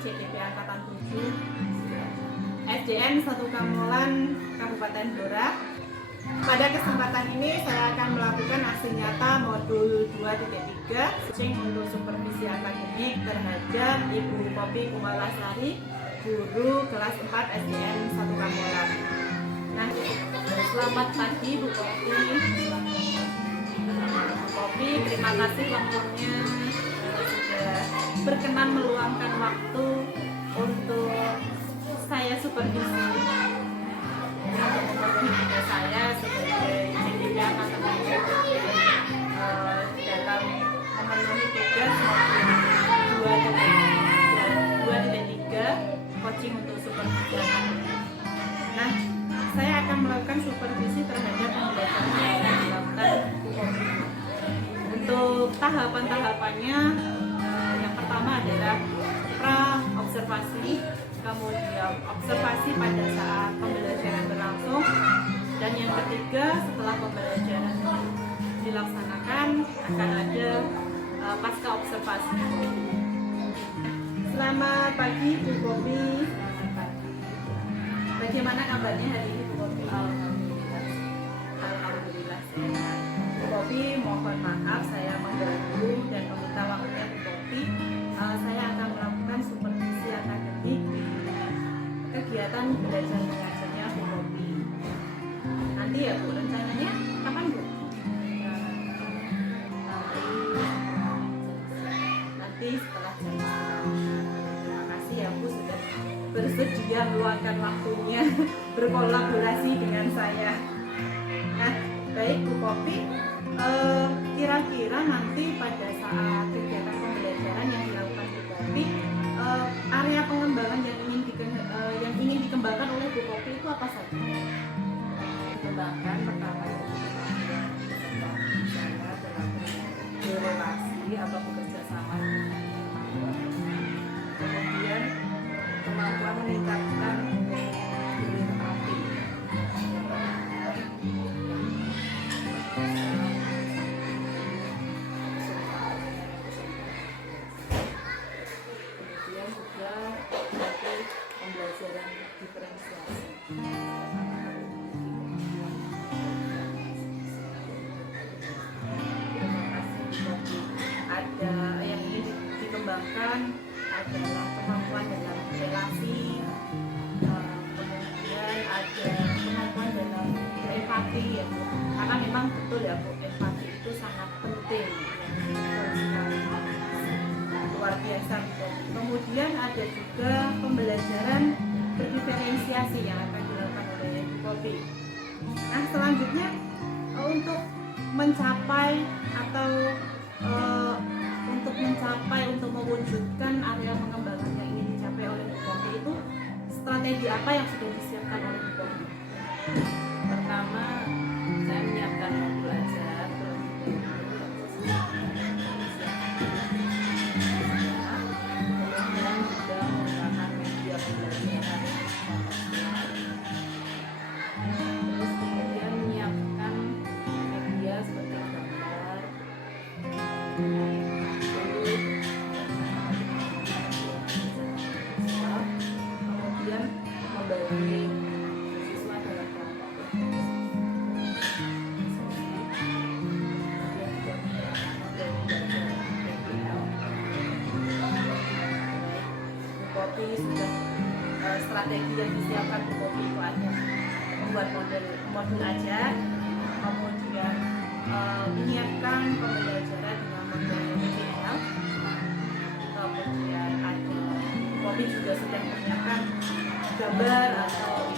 CDP Angkatan 7 SDN 1 Kamolan, Kabupaten Blora. Pada kesempatan ini saya akan melakukan aksi nyata modul 2.3 coaching untuk supervisi akademik terhadap Ibu Poppy Kumalasari, guru kelas 4 SDN 1 Kamolan. Nah, selamat pagi Bu Poppy. Poppy, terima kasih waktunya sudah berkenan meluangkan waktu untuk saya supervisi untuk memperbaiki saya sebagai CDP Angkatan 7 dalam memenuhi tugas modul 2.3 coaching untuk supervisi akademik. Nah, saya akan melakukan supervisi terhadap pembelajaran yang dilakukan Bu Poppy. Untuk tahapan-tahapannya, yang pertama adalah pra-observasi, kemudian observasi pada saat pembelajaran berlangsung, dan yang ketiga setelah pembelajaran dilaksanakan akan ada pasca observasi. Selamat pagi Bu Poppy. Bagaimana kabarnya hari ini Bu Poppy? Alhamdulillah sehat. Bu Poppy, mohon maaf saya mengganggu dan meminta waktunya Bu Poppy. Saya akan melakukan supervisi akademik kegiatan belajar mengajarnya Bu Poppy. Nanti ya Bu, rencananya kapan Bu? Nanti setelah jam istirahat. Terima kasih ya Bu sudah bersedia meluangkan waktunya berkolaborasi dengan saya. Nah, baik Bu Poppy, kira-kira nanti pada saat kegiatan pembelajaran yang dilakukan Bu Poppy, area pengembangan yang ingin dikembangkan oleh Bu Poppy itu apa saja? Dikembangkan pertama saya dalam berrelasi atau bekerja sama, kemudian kemampuan meningkatkan berempati, kemudian juga nanti pembelajaran diferensiasi. Ada yang ingin dikembangkan adalah kemampuan dalam relasi, kemudian ada kemampuan dalam empati ya Bu, karena memang betul ya Bu, empati itu sangat penting, luar biasa Bu. Kemudian ada juga pembelajaran berdiferensiasi yang akan dilakukan oleh Bu Poppy. Nah, selanjutnya untuk mencapai atau untuk mewujudkan area pengembangan yang ingin dicapai oleh Bu Poppy itu, strategi apa yang sudah disiapkan oleh Bu Poppy? Pertama, saya menyiapkan modul ajar kemudian juga menggunakan media pembelajaran, terus kemudian menyiapkan media seperti gambar, kemudian membagi siswa dalam kelompok. Bu Poppy sudah strategi yang disiapkan Bu Poppy itu ada membuat modul ajar, kemudian menyiapkan pembelajaran dengan model PPL, kemudian ada Bu Poppy juga sudah menyiapkan gambar atau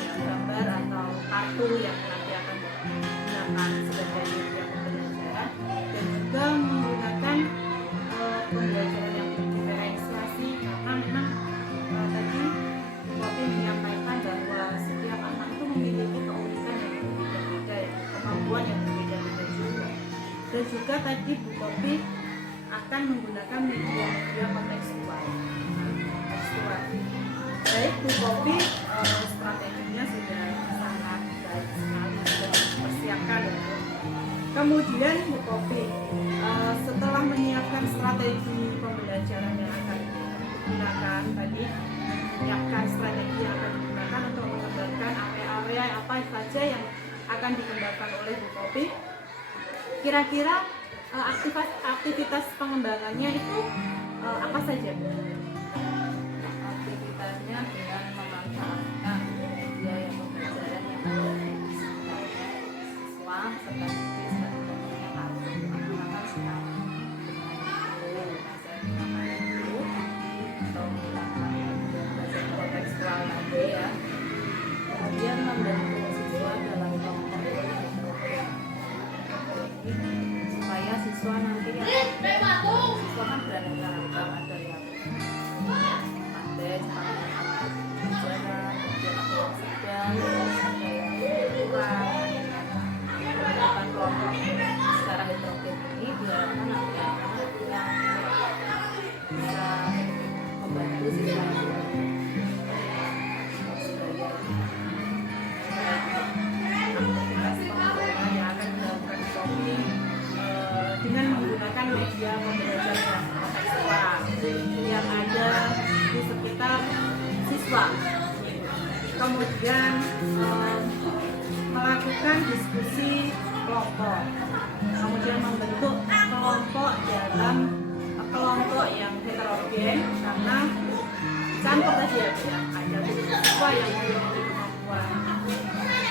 kartu yang nanti akan digunakan sebagai media pembelajaran, dan juga menggunakan pembelajaran yang berdiferensiasi, karena memang tadi Bu Poppy menyampaikan bahwa setiap anak itu memiliki keunikan yang berbeda-beda, kemampuan yang berbeda-beda juga. Dan juga tadi Bu Poppy akan menggunakan media kontekstual. Baik Bu Poppy, strateginya sudah sangat baik sekali, sudah dipersiapkan ya Bu. Kemudian Bu Poppy, setelah menyiapkan strategi pembelajaran yang akan gunakan tadi, menyiapkan strategi yang akan digunakan untuk mengembangkan area-area apa saja yang akan dikembangkan oleh Bu Popi. Kira-kira aktivitas pengembangannya itu apa saja? Aktivitasnya dengan memanfaatkan media yang pembelajaran yang ada di sekitar siswa serta siswi serta teman-temannya harus menggunakan senam dengan guru atau menggunakan bahasa kontekstual tadi ya. Kemudian membantu siswa dalam kelompok supaya siswa nanti siswa kan beraneka ragam, ada yang pandai semangat sejarah, kemudian ada yang sedang, ada yang kurang. Menggunakan kelompok secara heterogen ini diharapkan nanti anak-anak yang bisa membantu siswa yang kurang. Aktivitas pengembangan yang akan dilakukan Bu Popi dengan menggunakan media pembelajaran yang kontekstual yang ada di sekitar siswa. Kemudian melakukan diskusi kelompok, kemudian membentuk kelompok dalam kelompok yang heterogen karena campur tadi ya, ada siswa yang memiliki kemampuan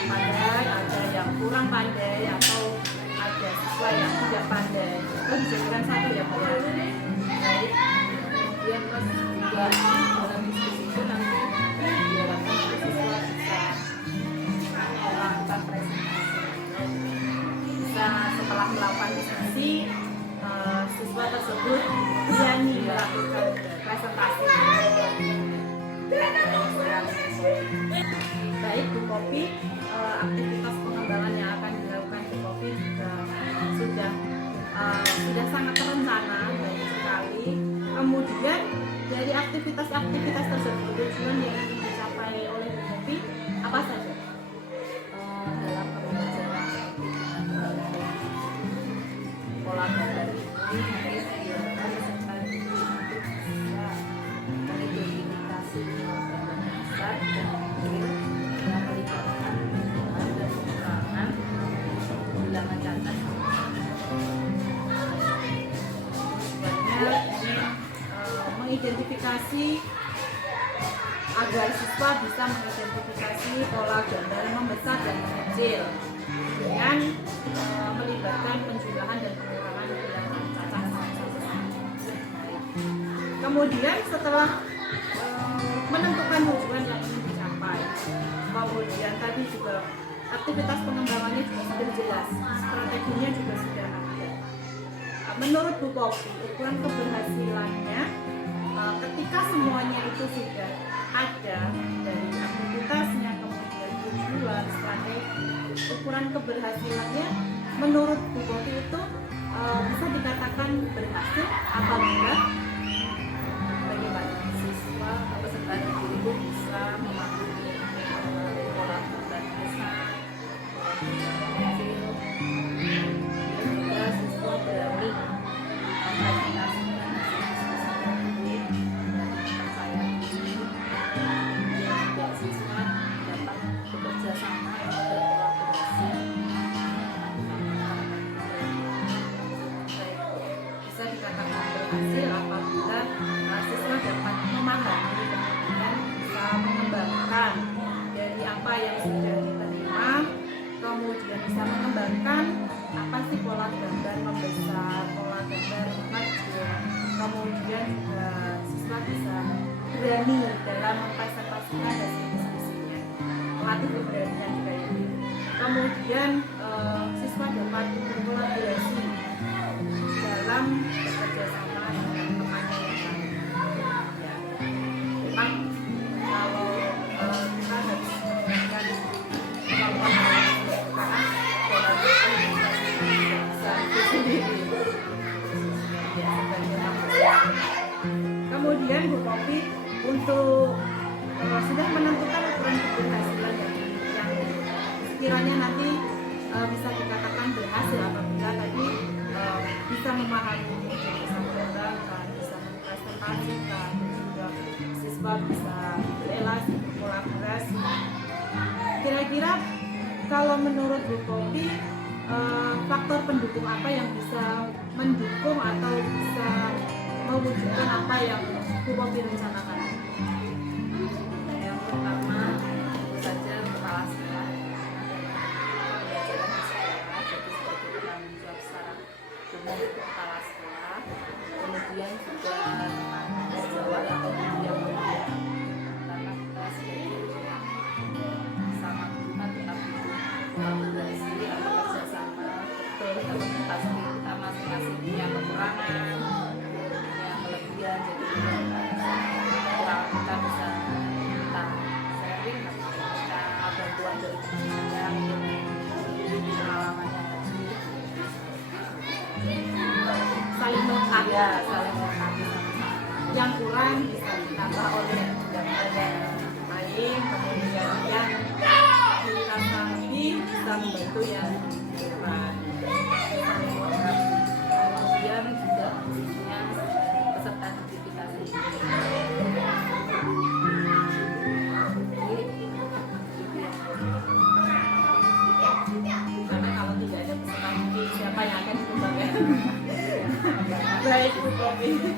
pandai, ada yang kurang pandai, atau ada siswa yang tidak pandai. Itu dijadikan satu ya Bu. Baik, kemudian terus juga dalam diskusi itu nanti diharapkan siswa bisa melakukan presentasi. Bisa setelah melakukan diskusi, siswa tersebut berani melakukan presentasi. Baik Bu Popi, aktivitas pengembangan yang akan dilakukan Bu Popi juga sudah sangat terencana, baik sekali. Kemudian dari aktivitas-aktivitas tersebut tujuan yang ingin dicapai oleh Bu Popi apa saja? Dalam pembelajaran pola gambar ini nanti diharapkan peserta didik untuk bisa mengidentifikasi gambar besar dan kecil yang melibatkan perubahan dan pengurangan bilangan catat. Tujuannya ingin mengidentifikasi agar siswa bisa mengidentifikasi pola gambar membesar dan mengecil dengan melibatkan penjumlahan dan pengurangan bilangan cacah sama-sama. Kemudian setelah menentukan tujuan yang ingin dicapai, kemudian tadi juga aktivitas pengembangannya juga sudah jelas, strateginya juga sudah ada. Menurut Bu Popi, ukuran keberhasilannya ketika semuanya itu sudah ada dari aktivitasnya, kemudian tujuan, strategi, ukuran keberhasilannya menurut Bu Popi itu bisa dikatakan berhasil apabila bagaimana Siswa atau peserta didik itu bisa memahami pola gambar besar, pola kecil, dan juga siswa berani mempresentasikan hasil diskusi tersebut dan percaya diri, dan juga siswa dapat bekerja sama dan berkolaborasi. bisa dikatakan berhasil apabila siswa dapat memahami kemudian bisa mengembangkan dari apa yang sudah diterima, kemudian bisa mengembangkan apa sih pola gambar membesar, pola gambar mengecil, kemudian juga siswa bisa berani dalam mempresentasikan hasil diskusinya, melatih keberanian juga ini. Kemudian siswa dapat berkolaborasi dalam bekerja sama dengan temannya yang lain. Ya, memang kalau kita harus menggunakan kemampuan karena kolaborasi bisa itu sendiri. Ya, kemudian Bu Popi untuk sudah menentukan ukuran keberhasilan yang sekiranya nanti bisa dikatakan berhasil apabila tadi bisa memahami, bisa mengembangkan, bisa mempresentasikan, dan juga siswa bisa berelasi, berkolaborasi. Kira-kira kalau menurut Bu Popi, faktor pendukung apa yang bisa mendukung atau bisa mewujudkan apa yang Bu Popi rencanakan? Yang pertama tentu saja kepala sekolah pembelajaran di sekolah, jadi sebagai penanggung jawab secara umum kepala sekolah, kemudian juga sejawat atau guru yang mulia, karena kita sebagai guru yang sama guru kan kita butuh kolaborasi atau kerjasama betul, atau kita sendiri kita masing-masing punya kekurangan, punya kelebihan, jadi kurang kita bisa kita sharing, kita bantuan dari teman-teman yang pengalamannya tadi, Saling melengkapi. ya saling melengkapi sama-sama. Yang kurang bisa ditambah oleh yang lain, kemudian yang dirasa lebih bisa membantu yang kurang. Saling melengkapi. Kemudian juga punya peserta didik kita sendiri. Jadi itu yang Karena kalau tidak ada peserta didik, siapa yang akan dikembangkan? Baik Bu Popi,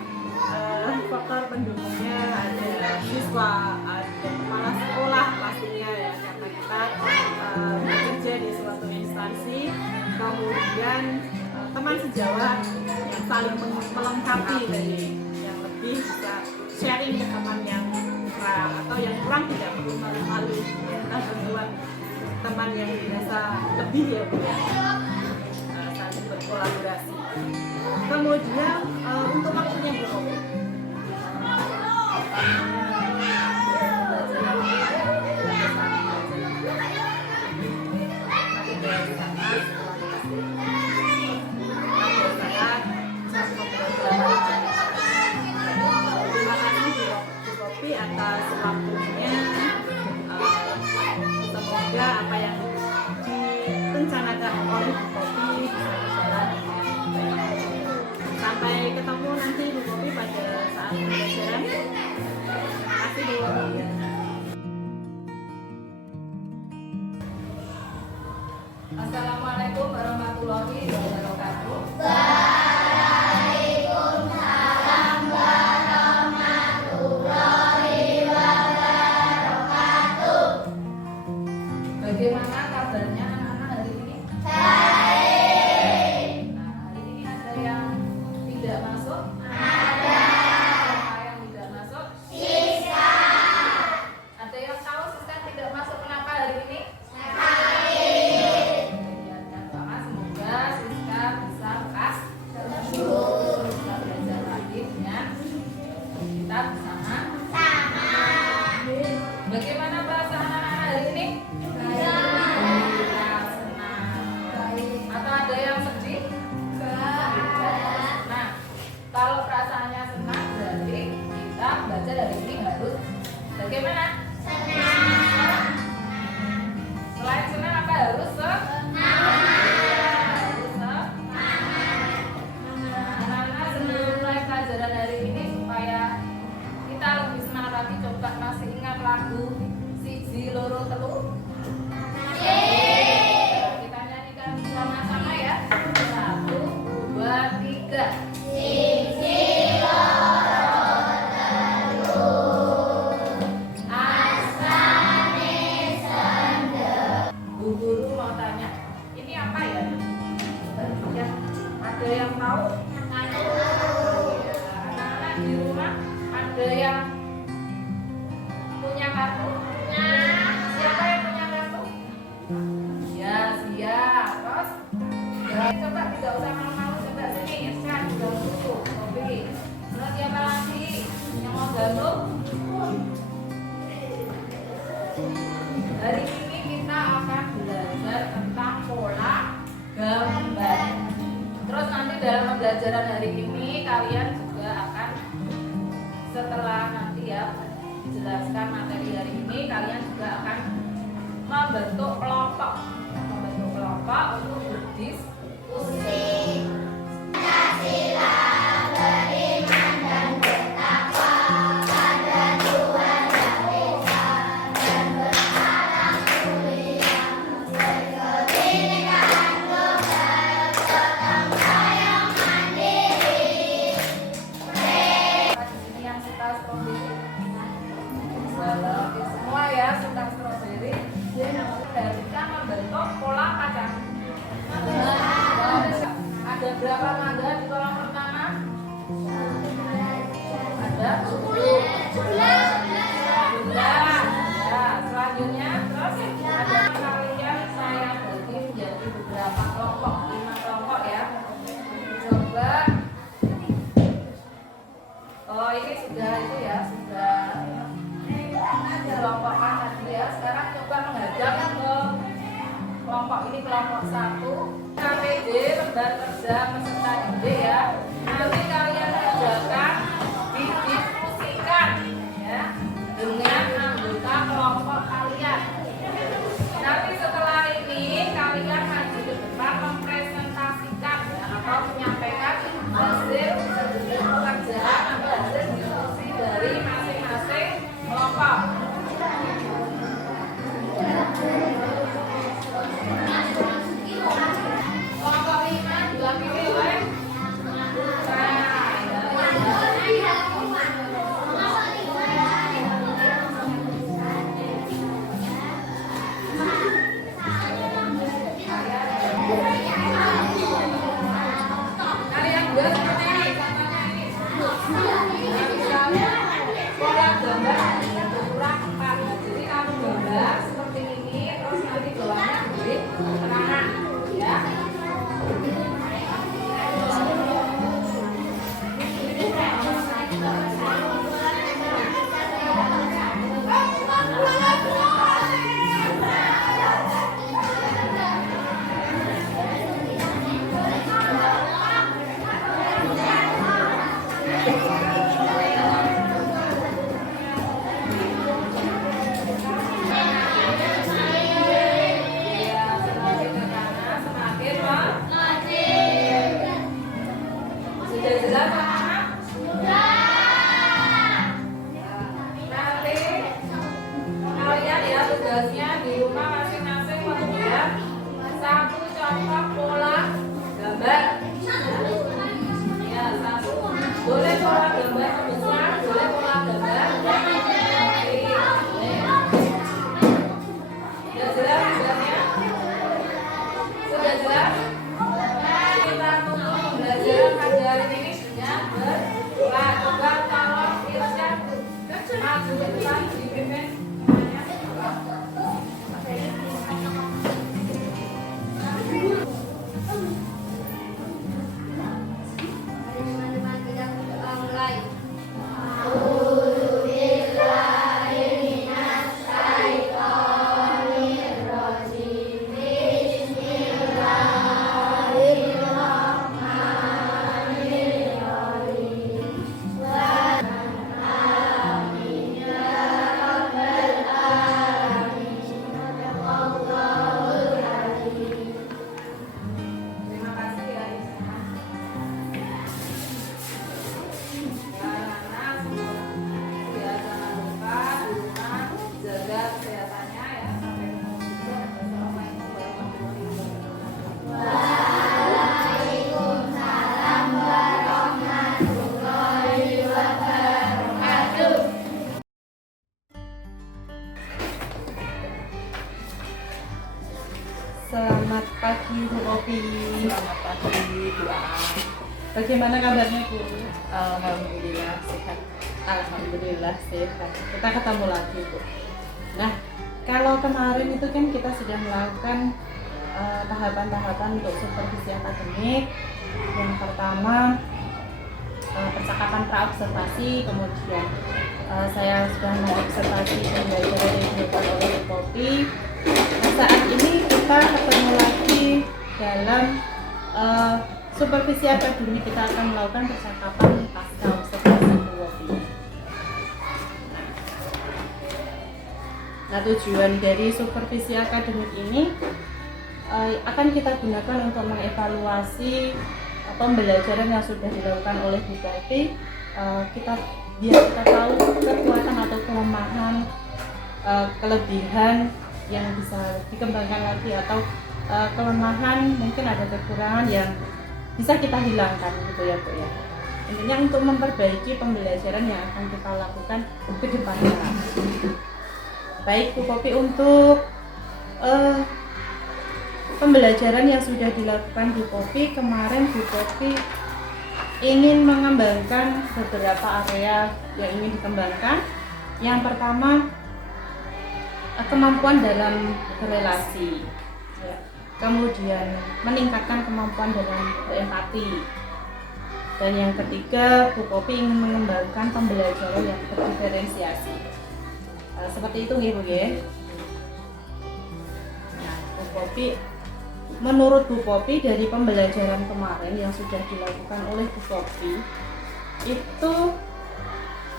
faktor pendukungnya ada siswa, ada kepala sekolah pastinya ya, karena kita bekerja di suatu instansi, kemudian teman sejawat yang saling melengkapi tadi, yang lebih bisa sharing ke teman yang kurang, atau yang kurang tidak perlu malu-malu, kita berbuat teman yang dirasa lebih ya Bu ya. Saling berkolaborasi. Kemudian untuk waktunya Bu Popi, terima kasih Bu Popi atas waktunya. Semoga apa yang direncanakan oleh Bu Popi bisa berjalan dengan baik. Sampai ketemu nanti Bu Popi pada saat pembelajaran. Terima kasih Bu Popi. Assalamualaikum warahmatullahi wabarakatuh. Bagaimana kabarnya anak-anak hari ini? Baik. Nah, hari ini ada yang tidak masuk? Ada. Siapa yang tidak masuk? Siska. Ada yang tahu Siska tidak masuk kenapa hari ini? Dan doa semoga Siska bisa lekas terus bisa belajar lagi dengan kita bersama. Bagaimana perasaan anak-anak hari ini? Atau ada yang sedih? Nah, kalau perasaannya senang berarti kita belajar hari ini harus bagaimana? Senang. Selain senang apa harus harus anak-anak sebelum mulai pelajaran hari ini supaya kita lebih semangat lagi, coba masih ingat lagu Siji Loro Telu? Kita nyanyikan sama-sama ya. 1, 2, 3. Siji loro telu asmane sendek. Bu guru mau tanya, ini apa ya? Ya, ada yang tahu? Anak-anak di rumah ada yang punya kartu? Siapa yang punya kartu? Ya, siap. Terus ya, coba tidak usah malu-malu, coba sini Irsan dulu, Obi. Terus siapa lagi yang mau gabung? Hari ini kita akan belajar tentang pola gambar. Terus nanti dalam pembelajaran hari ini kalian juga akan, setelah nanti ya dijelaskan materi hari ini, kalian juga akan membentuk kelompok untuk berdiskusi. Pancasila beriman dan bertakwa pada Tuhan berapa nada di kolom pertama? Ada 10. Ya, selanjutnya terus ada kalian saya bagi menjadi beberapa kelompok, 5 kelompok ya. Coba. Oh, ini sudah itu ya, sudah kelompokkan tadi ya. Sekarang coba menghadap ke kelompok ini, kelompok 1. KPD, lembar kerja peserta didik ya. Nanti kalian kerjakan, didiskusikan ya dengan anggota kelompok kalian. Nanti setelah ini kalian maju ke depan mempresentasikan ya, atau menyampaikan hasil pekerjaan atau hasil diskusi dari masing-masing kelompok. Kelompok 5 diwakili oleh kalian juga seperti ini, contohnya ini. Misalnya pola gambar kurang 4. Jadi kamu gambar seperti ini, terus nanti bawahnya beri keterangan ya. Semakin ke kanan, semakin sudah jelas anak-anak? Nanti kalian ya tugasnya di rumah masing-masing membuat 1 contoh pola gambar. Ya, 1. Boleh pola gambar besar, boleh pola gambar. Sudah jelas tugasnya? Sudah jelas? Kita tunggu pembelajaran pagi hari ini sudah berjalan. Coba kalau Irsyad maju ke depan dipimpin. Terima kasih ya Irsyad. Anak-anak semua ya, jangan lupa di rumah jaga kesehatannya ya. Sampai ketemu juga. Assalamualaikum warahmatullahi wabarakatuh. Selamat pagi Bu Opi. Selamat pagi Bu A. Bagaimana kabarnya Bu? Alhamdulillah sehat. Alhamdulillah sehat. Kita ketemu lagi Bu. Nah, kalau kemarin itu kan kita sudah melakukan tahapan-tahapan untuk supervisi akademik. Yang pertama percakapan praobservasi, kemudian saya sudah mengobservasi pembelajaran yang dilakukan oleh Bu Opi. Nah, saat ini kita ketemu lagi dalam supervisi akademik. Kita akan melakukan percakapan pasca observasi Bu Opi. Nah, tujuan dari supervisi akademik ini akan kita gunakan untuk mengevaluasi pembelajaran yang sudah dilakukan oleh Bu Opi. Biar kita tahu kekuatan atau kelemahan, kelebihan yang bisa dikembangkan lagi, atau kelemahan mungkin ada kekurangan yang bisa kita hilangkan gitu ya Bu ya. Intinya untuk memperbaiki pembelajaran yang akan kita lakukan ke depannya. Baik Bu Popi, untuk pembelajaran yang sudah dilakukan Bu Popi kemarin, Bu Popi ingin mengembangkan beberapa area yang ingin dikembangkan. Yang pertama, kemampuan dalam berrelasi, kemudian meningkatkan kemampuan dalam berempati, dan yang ketiga Bu Popi ingin mengembangkan pembelajaran yang berdiferensiasi. Seperti itu nih Bu ya. Nah, Bu Popi, menurut Bu Popi dari pembelajaran kemarin yang sudah dilakukan oleh Bu Popi itu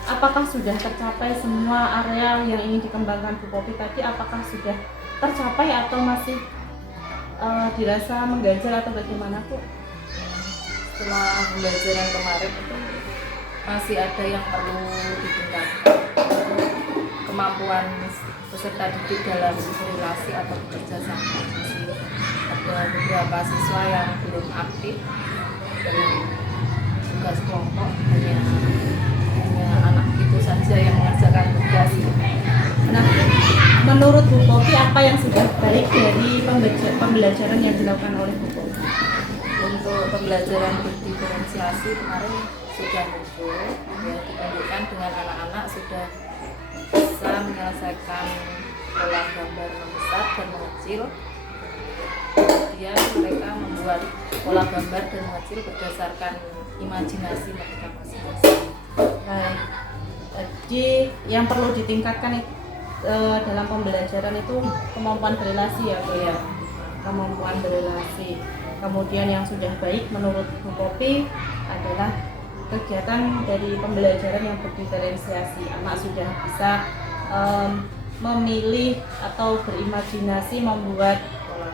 apakah sudah tercapai semua area yang ingin dikembangkan Bu Popi tadi? Apakah sudah tercapai atau masih dirasa mengganjal atau bagaimana Bu? Setelah pembelajaran kemarin itu masih ada yang perlu ditingkatkan, kemampuan peserta didik dalam berrelasi atau bekerja sama. Masih ada beberapa siswa yang belum aktif dalam tugas kelompok, hanya anak itu saja yang mengerjakan tugas. Nah, menurut Bu Popi apa yang sudah baik dari pembelajaran yang dilakukan oleh Bu Popi? Untuk pembelajaran berdiferensiasi kemarin sudah muncul, ya, ditunjukkan dengan anak-anak sudah bisa menyelesaikan pola gambar membesar dan mengecil. Kemudian mereka membuat pola gambar dan mengecil berdasarkan imajinasi mereka masing-masing. Baik. Jadi yang perlu ditingkatkan dalam pembelajaran itu kemampuan berrelasi ya Bu ya. Kemampuan berrelasi. Kemudian yang sudah baik menurut Bu Popi adalah kegiatan dari pembelajaran yang berdiferensiasi. Anak sudah bisa memilih atau berimajinasi membuat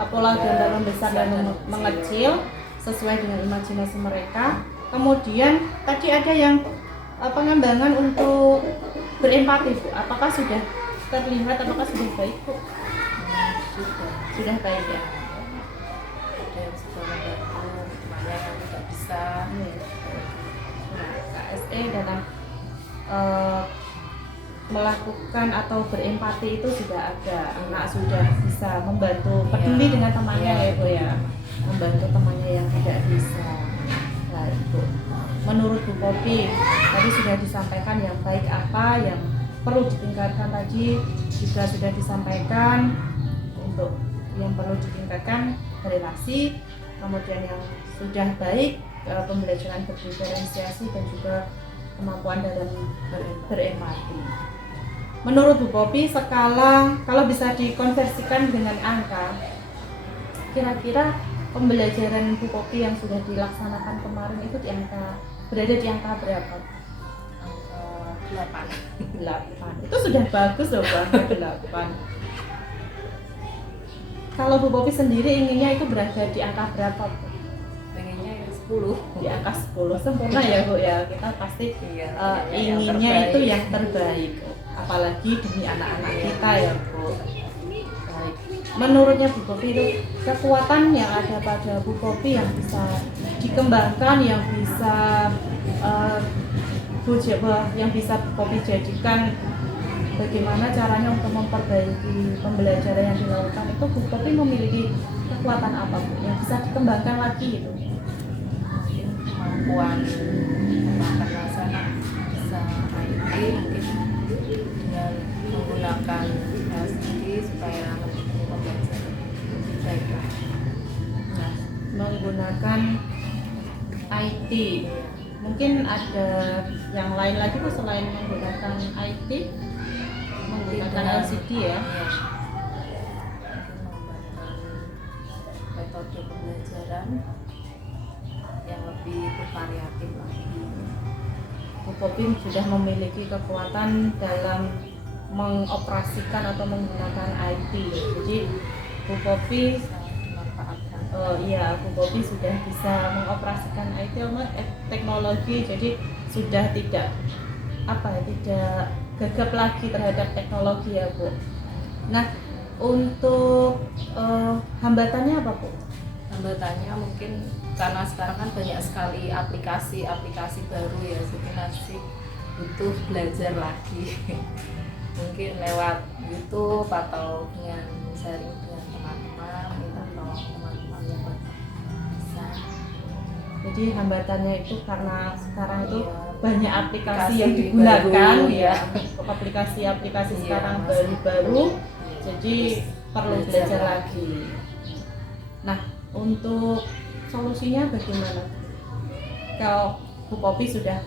pola gambar membesar dan mengecil sesuai dengan imajinasi mereka. Kemudian tadi ada yang pengembangan untuk berempati Bu. Apakah sudah terlihat, apakah sudah baik Bu? Sudah baik ya. Ada yang sudah membantu, banyak yang tidak bisa. Nah, KSE dalam melakukan atau berempati itu sudah ada. Anak sudah bisa membantu, peduli dengan temannya ya Bu ya, membantu temannya yang tidak bisa. Nah itu menurut Bu Popi tadi sudah disampaikan yang baik apa, yang perlu ditingkatkan tadi juga sudah disampaikan. Untuk yang perlu ditingkatkan relasi, kemudian yang sudah baik pembelajaran berdiferensiasi dan juga kemampuan dalam berempati. Menurut Bu Popi, skala kalau bisa dikonversikan dengan angka, kira-kira pembelajaran Bu Popi yang sudah dilaksanakan kemarin itu berada di angka berapa? Angka 8. Itu sudah bagus loh Bu, angka 8. Kalau Bu Popi sendiri inginnya itu berada di angka berapa Bu? pengennya yang 10. Di angka 10 sempurna ya Bu ya. Kita pasti inginnya itu yang terbaik, apalagi demi anak-anak kita ya Bu. Baik. Menurutnya Bu Popi itu kekuatan yang ada pada Bu Popi yang bisa dikembangkan, yang bisa yang bisa Bu Popi jadikan bagaimana caranya untuk memperbaiki pembelajaran yang dilakukan itu, Bu Popi memiliki kekuatan apa Bu yang bisa dikembangkan lagi itu? Mungkin kemampuan karena saya bisa IT, mungkin dengan menggunakan LCD supaya mendukung pembelajaran baik lah. Nah, menggunakan IT, mungkin ada yang lain lagi Bu selain menggunakan IT, menggunakan LCD ya? Mungkin mengembangkan metode pembelajaran yang lebih bervariatif lagi. Bu Popi sudah memiliki kekuatan dalam mengoperasikan atau menggunakan IT. Jadi Bu Popi Bu Popi sudah bisa mengoperasikan IT teknologi, jadi sudah tidak gagap lagi terhadap teknologi ya Bu. Nah, untuk hambatannya apa Bu? Hambatannya mungkin karena sekarang kan banyak sekali aplikasi baru ya, jadi masih butuh belajar lagi. Mungkin lewat YouTube atau dengan sharing dengan teman-teman atau Jadi hambatannya itu karena sekarang itu Iya. banyak aplikasi Aplikasi yang digunakan baru, ya, ya. aplikasi-aplikasi Iya, sekarang Mas. baru-baru, jadi perlu belajar lagi. Nah, untuk solusinya bagaimana? Kalau Bu Popi sudah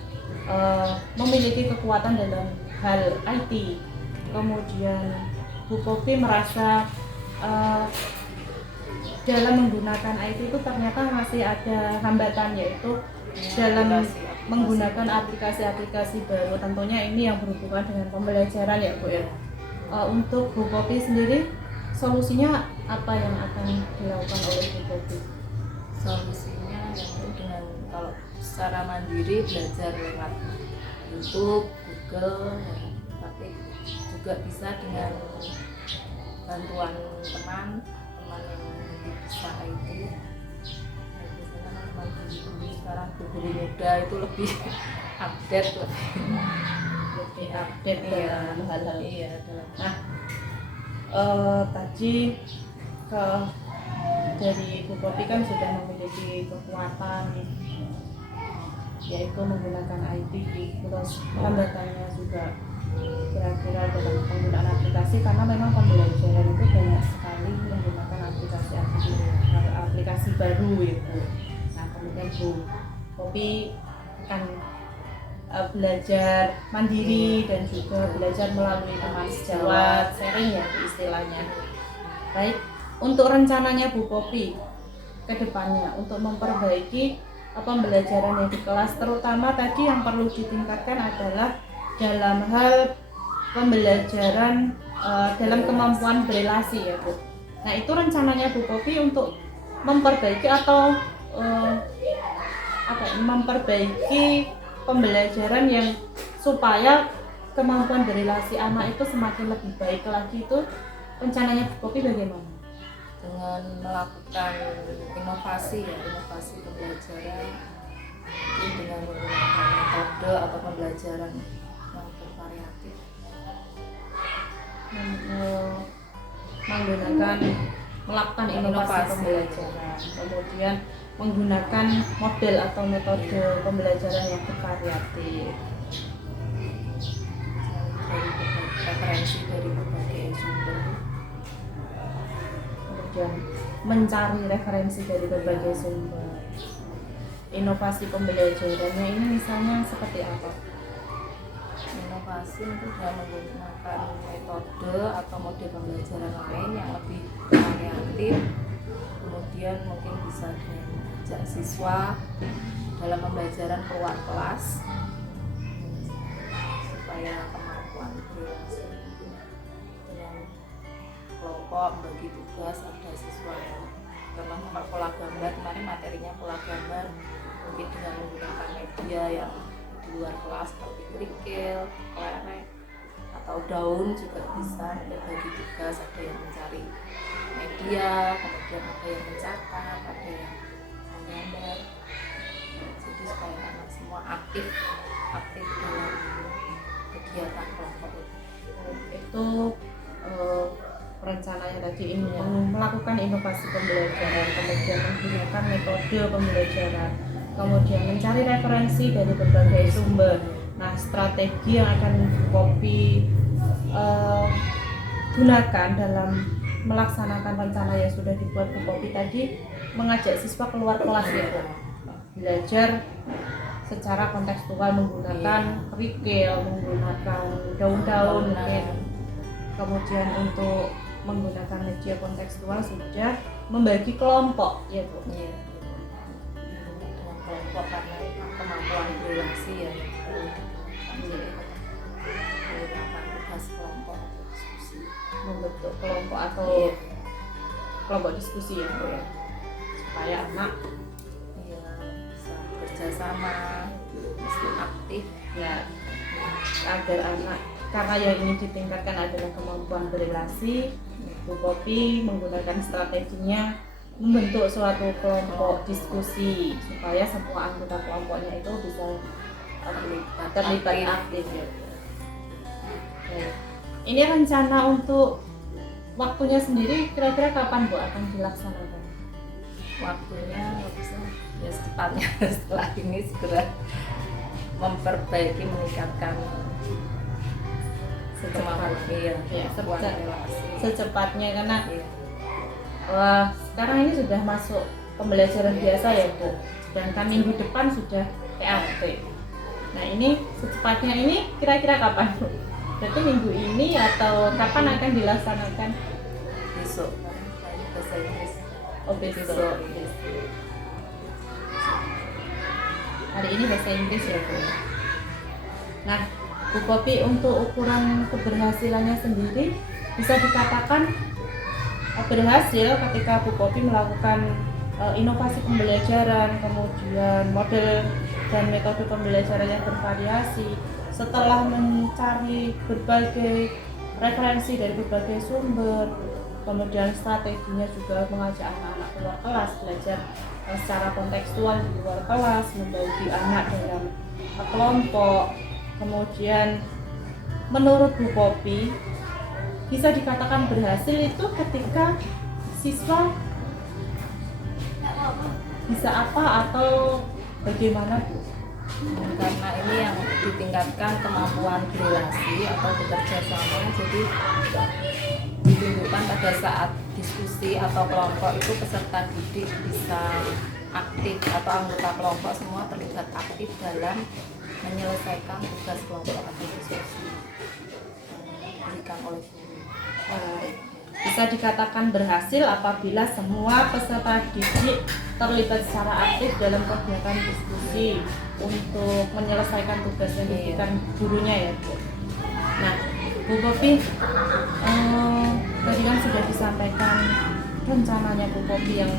memiliki kekuatan dalam hal IT, kemudian Bu Popi merasa dalam menggunakan IT itu ternyata masih ada hambatan, yaitu dalam menggunakan aplikasi-aplikasi baru, tentunya ini yang berhubungan dengan pembelajaran ya Bu ya. Untuk Bu Popi sendiri, solusinya apa yang akan dilakukan oleh Bu Popi? Solusinya yaitu dengan kalau secara mandiri belajar lewat YouTube, Google, ya, tapi juga bisa dengan bantuan teman yang bisa IT. Nah, biasanya teman guru sekarang guru muda itu lebih update Lebih update dalam hal-hal. iya dalam Nah, tadi dari Bu Popi kan sudah memiliki kekuatan yaitu menggunakan IT, terus hambatannya juga kira-kira dalam penggunaan aplikasi, karena memang pembelajaran itu banyak sekali menggunakan aplikasi baru ya Bu. Nah, kemudian Bu Popi akan belajar mandiri dan juga belajar melalui teman sejawat, sharing ya istilahnya. Baik, untuk rencananya Bu Popi ke depannya untuk memperbaiki pembelajaran yang di kelas, terutama tadi yang perlu ditingkatkan adalah dalam hal pembelajaran dalam kemampuan berelasi ya Bu. Nah, itu rencananya Bu Popi untuk memperbaiki atau memperbaiki pembelajaran yang supaya kemampuan berelasi anak itu semakin lebih baik lagi, itu rencananya Bu Popi bagaimana? dengan melakukan inovasi pembelajaran, mungkin dengan menggunakan metode atau pembelajaran yang bervariatif. Melakukan inovasi pembelajaran, kemudian menggunakan model atau metode pembelajaran yang bervariatif, Dari referensi dari berbagai sumber. kemudian mencari referensi dari berbagai sumber. Inovasi pembelajarannya ini misalnya seperti apa? Inovasi itu dengan menggunakan metode atau model pembelajaran lain yang lebih variatif, kemudian mungkin bisa mengajak siswa dalam pembelajaran keluar kelas supaya kemampuan berrelasi dengan kelompok, bagi tugas, ada siswa yang memang pola gambar, kemarin materinya pola gambar, mungkin dengan menggunakan media yang di luar kelas seperti kerikil, kelereng, atau daun juga bisa. Ada bagi tugas, ada yang mencari media, kemudian ada yang mencatat, ada yang menggambar. Jadi supaya anak semua aktif dalam kegiatan kelompok Itu rencananya tadi ini melakukan inovasi pembelajaran, kemudian menggunakan metode pembelajaran, kemudian mencari referensi dari berbagai sumber. Nah, strategi yang akan Popi gunakan dalam melaksanakan rencana yang sudah dibuat Bu Popi tadi, mengajak siswa keluar kelas ya, belajar secara kontekstual menggunakan kerikil, menggunakan daun-daun mungkin. Kemudian untuk menggunakan media kontekstual sudah membagi kelompok ya Bu. Iya, dengan kelompok karena kemampuan berrelasi ya, menggunakan tugas kelompok diskusi. Membentuk kelompok atau Iya. kelompok diskusi ya Bu ya, supaya anak Iya, bisa kerjasama, mesti aktif. ya, agar anak, karena yang ingin ditingkatkan adalah kemampuan berrelasi. Bu Popi menggunakan strateginya membentuk suatu kelompok diskusi supaya semua anggota kelompoknya itu bisa terlibat aktif ya. Baik. Ini rencana untuk waktunya sendiri kira-kira kapan Bu akan dilaksanakan? Waktunya bisa Ya secepatnya setelah ini segera memperbaiki, meningkatkan kemampuan relasi. secepatnya karena Iya. wah, sekarang ini sudah masuk pembelajaran biasa ya Bu, sedangkan minggu depan sudah PAT. Nah ini secepatnya ini kira-kira kapan Bu? Berarti minggu ini atau kapan akan dilaksanakan? Besok bahasa Inggris. Oh besok. Hari ini bahasa Inggris ya Bu. Nah Bu Popi, untuk ukuran keberhasilannya sendiri bisa dikatakan berhasil ketika Bu Popi melakukan inovasi pembelajaran, kemudian model dan metode pembelajaran yang bervariasi setelah mencari berbagai referensi dari berbagai sumber, kemudian strateginya juga mengajak anak-anak keluar kelas, belajar secara kontekstual di luar kelas, membagi anak dalam kelompok. Kemudian menurut Bu Popi bisa dikatakan berhasil itu ketika siswa bisa apa atau bagaimana Bu? Karena ini yang ditingkatkan kemampuan berelasi atau bekerja sama, jadi ditunjukkan pada saat diskusi atau kelompok itu peserta didik bisa aktif atau anggota kelompok semua terlibat aktif dalam menyelesaikan tugas kelompok atau diskusi yang diberikan oleh guru. Bisa dikatakan berhasil apabila semua peserta didik terlibat secara aktif dalam kegiatan diskusi untuk menyelesaikan tugas yang diberikan gurunya ya Bu. Nah Bu Popi, tadi kan sudah disampaikan rencananya Bu Popi yang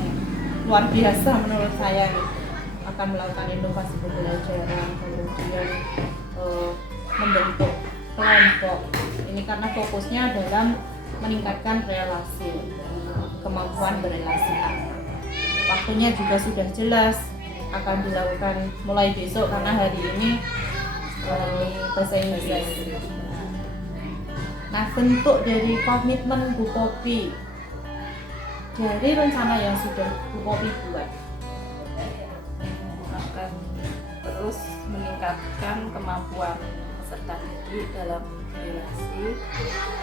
luar biasa menurut saya nih, akan melakukan inovasi pembelajaran, kemudian membentuk kelompok. Ini karena fokusnya dalam meningkatkan relasi, kemampuan berelasi. Waktunya juga sudah jelas, akan dilakukan mulai besok karena hari ini bahasa Inggris. Nah, bentuk dari komitmen Bu Popi dari rencana yang sudah Bu Popi buat Akan terus meningkatkan kemampuan peserta didik dalam relasi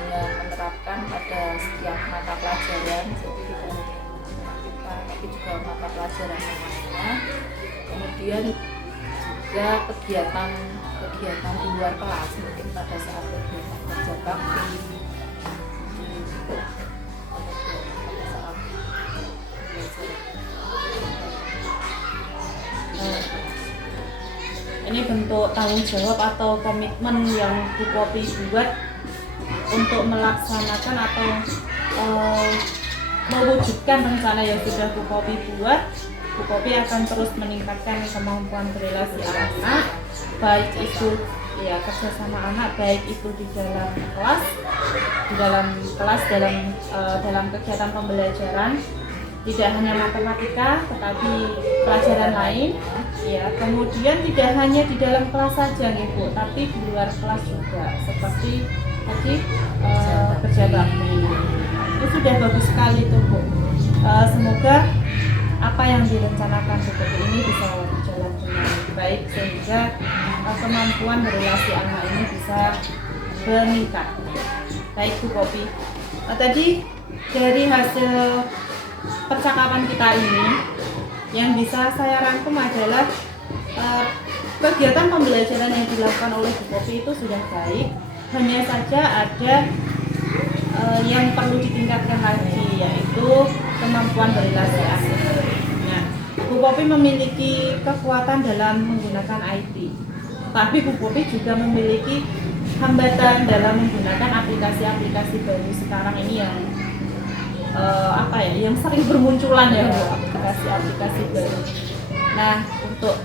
dengan menerapkan pada setiap mata pelajaran, jadi tidak hanya matematika tapi juga mata pelajaran lainnya. Kemudian juga kegiatan di luar kelas, mungkin pada saat kegiatan kerja bakti, ini bentuk tanggung jawab atau komitmen yang Bu Popi buat untuk melaksanakan atau mewujudkan rencana yang sudah Bu Popi buat. Bu Popi akan terus meningkatkan kemampuan berelasi anak, baik itu ya kerjasama anak, baik itu di dalam kelas, dalam kegiatan pembelajaran, tidak hanya matematika tetapi pelajaran lain. Ya, kemudian tidak hanya di dalam kelas saja nih Bu, tapi di luar kelas juga, seperti tadi kerja bakti. Itu sudah bagus sekali tuh Bu. Semoga apa yang direncanakan Bu Popi ini bisa berjalan dengan baik sehingga kemampuan berelasi anak ini bisa meningkat. Baik Bu Popi. Tadi dari hasil percakapan kita ini yang bisa saya rangkum adalah kegiatan pembelajaran yang dilakukan oleh Bu Popi itu sudah baik, hanya saja ada yang perlu ditingkatkan lagi, yaitu kemampuan berelasi anak. Nah, Bu Popi memiliki kekuatan dalam menggunakan IT, tapi Bu Popi juga memiliki hambatan dalam menggunakan aplikasi-aplikasi baru sekarang ini yang yang sering bermunculan ya Bu, aplikasi-aplikasi baru. Nah, untuk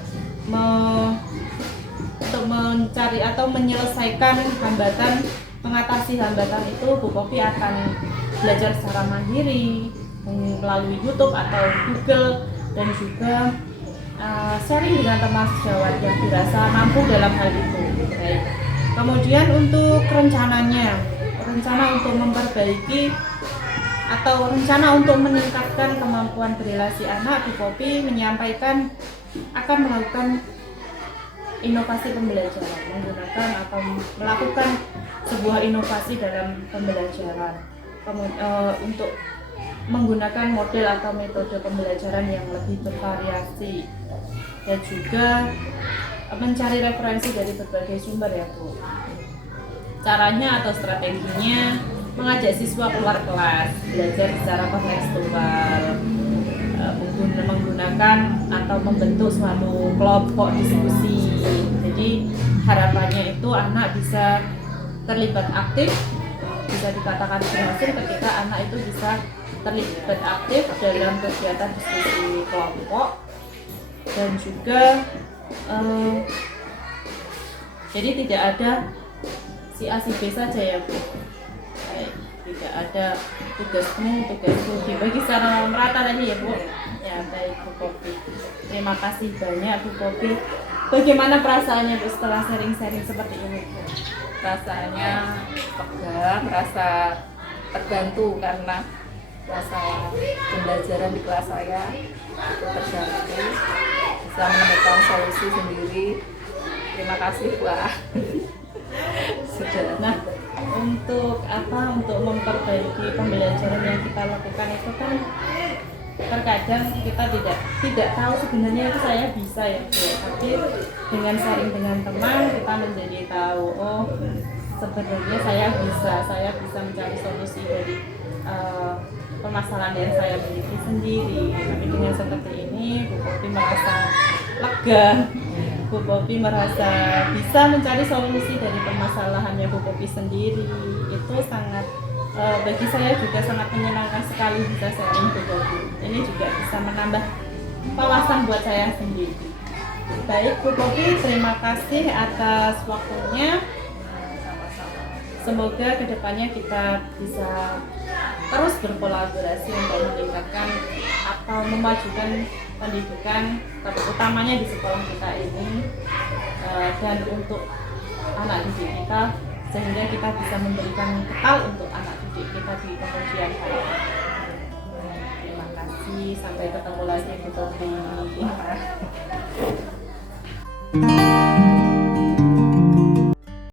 mencari atau menyelesaikan hambatan, mengatasi hambatan itu, Bu Popi akan belajar secara mandiri melalui YouTube atau Google, dan juga sharing dengan teman sejawat yang dirasa mampu dalam hal itu. Baik. Kemudian untuk rencana untuk memperbaiki atau rencana untuk meningkatkan kemampuan berelasi anak, Bu Popi menyampaikan akan melakukan inovasi pembelajaran, menggunakan atau melakukan sebuah inovasi dalam pembelajaran untuk menggunakan model atau metode pembelajaran yang lebih bervariasi dan juga mencari referensi dari berbagai sumber ya Bu. Caranya atau strateginya mengajak siswa keluar kelas, belajar secara kontekstual, menggunakan atau membentuk suatu kelompok diskusi. Jadi harapannya itu anak bisa terlibat aktif, bisa dikatakan berhasil ketika anak itu bisa terlibat aktif dalam kegiatan diskusi kelompok dan juga jadi tidak ada si A si B saja ya Bu. Tidak ada tugasmu dibagi secara merata tadi ya Bu. Ya baik Bu Popi. Terima kasih banyak Bu Popi. Bagaimana perasaannya Bu setelah sharing-sharing seperti ini Bu? Rasanya lega, rasa terbantu karena rasa pembelajaran di kelas saya itu terbantu, bisa menemukan solusi sendiri. Terima kasih Bu. Sudah. Nah, untuk memperbaiki pembelajaran yang kita lakukan itu kan terkadang kita tidak tahu sebenarnya itu saya bisa ya Bu. Tapi dengan sharing dengan teman kita menjadi tahu, oh sebenarnya saya bisa mencari solusi dari permasalahan yang saya miliki sendiri. Tapi dengan seperti ini Bu Popi merasa lega, Bu Popi merasa bisa mencari solusi dari permasalahannya Bu Popi sendiri. Itu sangat bagi saya juga sangat menyenangkan sekali bisa sharing Bu Popi. Ini juga bisa menambah wawasan buat saya sendiri. Baik Bu Popi, terima kasih atas waktunya. Semoga kedepannya kita bisa terus berkolaborasi untuk meningkatkan atau memajukan pendidikan, utamanya di sekolah kita ini, dan untuk anak didik kita, sehingga kita bisa memberikan bekal untuk anak didik kita di kemudian hari. Terima kasih, sampai ketemu lagi Bu Popi.